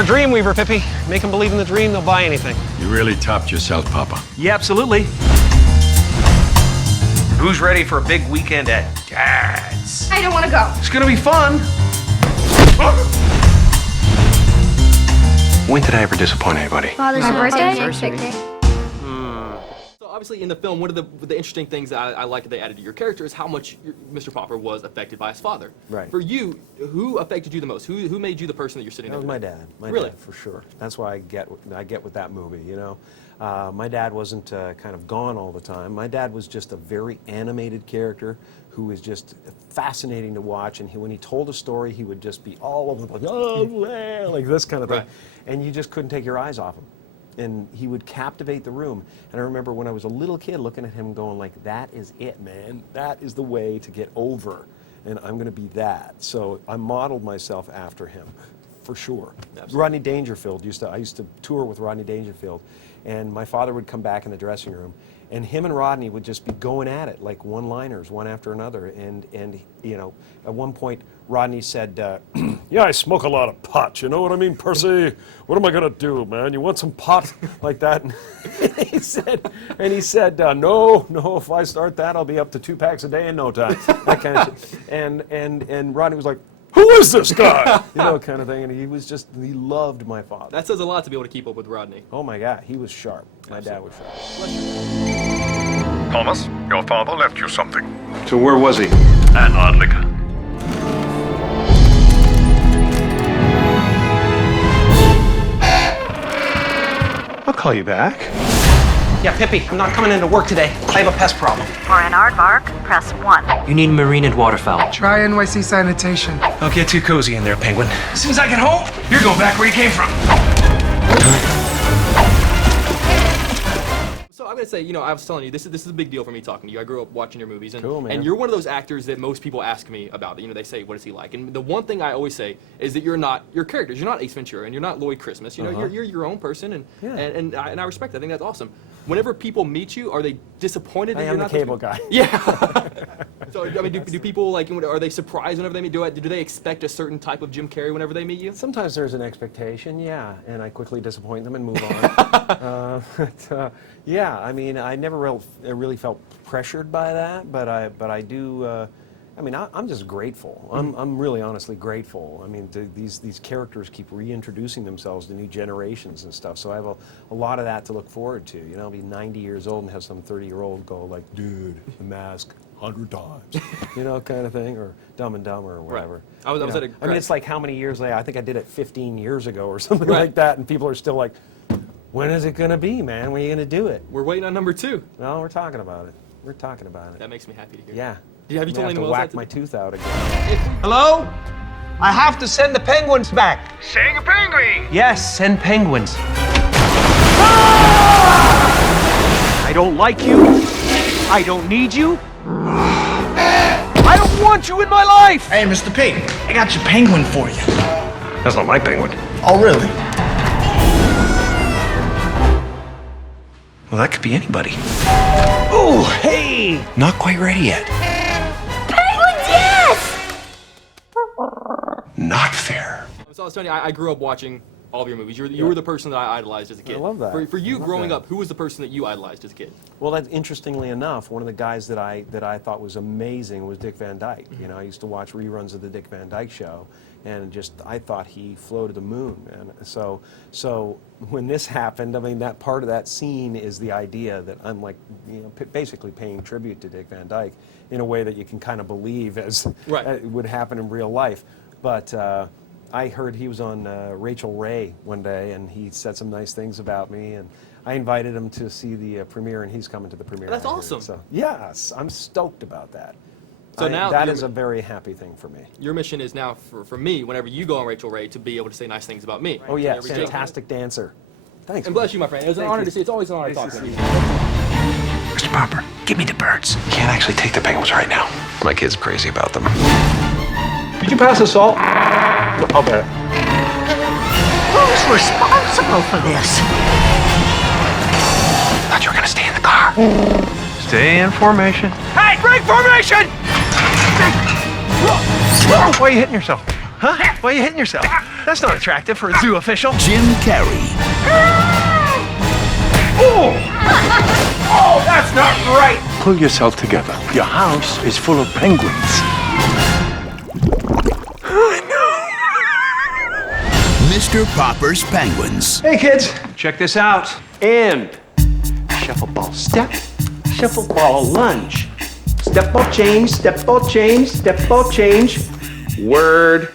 I'm a dream weaver, Pippi. Make them believe in the dream, they'll buy anything. You really topped yourself, Papa. Yeah, absolutely. Who's ready for a big weekend at Dad's? I don't want to go. It's gonna be fun. When did I ever disappoint anybody? Father's birthday. So obviously in the film, one of the interesting things that I like that they added to your character is how much Mr. Popper was affected by his father. Right. For you, who affected you the most? Who made you the person that you're sitting That there was with? my dad. My Really? dad, for sure. That's why I get with that movie, you know. My dad wasn't kind of gone all the time. My dad was just a very animated character who was just fascinating to watch. And when he told a story, he would just be all over the place, oh, yeah, like this kind of thing. Right. And you just couldn't take your eyes off him. And he would captivate the room. And I remember when I was a little kid looking at him going like, that is it, man. That is the way to get over. And I'm going to be that. So I modeled myself after him, for sure. Absolutely. Rodney Dangerfield I used to tour with Rodney Dangerfield. And my father would come back in the dressing room, and him and Rodney would just be going at it like one-liners, one after another. And you know, at one point, Rodney said, yeah, I smoke a lot of pot, you know what I mean, Percy? What am I gonna do, man? You want some pot? Like that? And he said, no, if I start that, I'll be up to 2 packs a day in no time. That kind of shit. And Rodney was like, who is this guy? You know, kind of thing. And he loved my father. That says a lot to be able to keep up with Rodney. Oh my God, he was sharp. My dad was sharp. Thomas, your father left you something. So where was he? An odd liquor. I'll call you back. Yeah, Pippi, I'm not coming into work today. I have a pest problem. For an aardvark, press 1. You need marine and waterfowl. Try NYC Sanitation. Don't get too cozy in there, Penguin. As soon as I get home, you're going back where you came from. So I'm gonna say, you know, I was telling you, this is a big deal for me talking to you. I grew up watching your movies, and, Cool, man. and you're one of those actors that most people ask me about. You know, they say, what is he like? And the one thing I always say is that you're not your characters. You're not Ace Ventura, and you're not Lloyd Christmas. You know, you're your own person, and, Yeah. and I respect that. I think that's awesome. Whenever people meet you, are they disappointed that I you're am the not cable guy. Yeah. So I mean, do people like? Are they surprised whenever they meet? Do they expect a certain type of Jim Carrey whenever they meet you? Sometimes there's an expectation, yeah, and I quickly disappoint them and move on. Yeah, I mean, I never really felt pressured by that, but I do. I mean, I'm just grateful. I'm really honestly grateful. I mean, these characters keep reintroducing themselves to new generations and stuff, so I have a lot of that to look forward to. You know, I'll be 90 years old and have some 30-year-old go like, dude, The Mask 100 times, you know, kind of thing, or Dumb and Dumber or whatever. Right. I was at a I mean, it's like how many years later? I think I did it 15 years ago or something Right. like that, and people are still like, when is it going to be, man? When are you going to do it? We're waiting on number 2. Well, we're talking about it. We're talking about it. That makes me happy to hear. Yeah. Have you told I'm gonna anyone have else to whack that? my tooth out again. Hello? I have to send the penguins back. Saying a penguin! Yes, send penguins. I don't like you. I don't need you. I don't want you in my life. Hey, Mr. Pig, I got your penguin for you. That's not my penguin. Oh, really? Well, that could be anybody. Oh, hey! Not quite ready yet. Penguins, yes! Not fair. So I was telling you, I grew up watching all of your movies. You were the person that I idolized as a kid. I love that. For you I love growing that. up, who was the person that you idolized as a kid? Well, that's interestingly enough, one of the guys that I thought was amazing was Dick Van Dyke. You know, I used to watch reruns of the Dick Van Dyke Show, and I thought he flew to the moon, man. So when this happened, I mean, that part of that scene is the idea that I'm like, you know, basically paying tribute to Dick Van Dyke in a way that you can kind of believe as Right. it would happen in real life. But I heard he was on Rachel Ray one day, and he said some nice things about me, and I invited him to see the premiere, and he's coming to the premiere. That's I heard. awesome. So, yes, I'm stoked about that. So now that you're- is a very happy thing for me. Your mission is now for me, whenever you go on Rachel Ray, to be able to say nice things about me. Oh yeah, Every day. fantastic dancer. Thanks. And bless you, my friend. It was an honor to see. It's always an honor to talk to you. Mr. Popper, give me the birds. Can't actually take the penguins right now. My kid's crazy about them. Did you pass the salt? I'll bet. Who's responsible for this? Thought you were gonna stay in the car. Stay in formation. Hey, break formation! Why are you hitting yourself? Huh? Why are you hitting yourself? That's not attractive for a zoo official. Jim Carrey. Oh, that's not right. Pull yourself together. Your house is full of penguins. Mr. Popper's Penguins. Hey, kids, check this out. And shuffle ball step, shuffle ball lunge. Step ball change, step ball change, step ball change. Word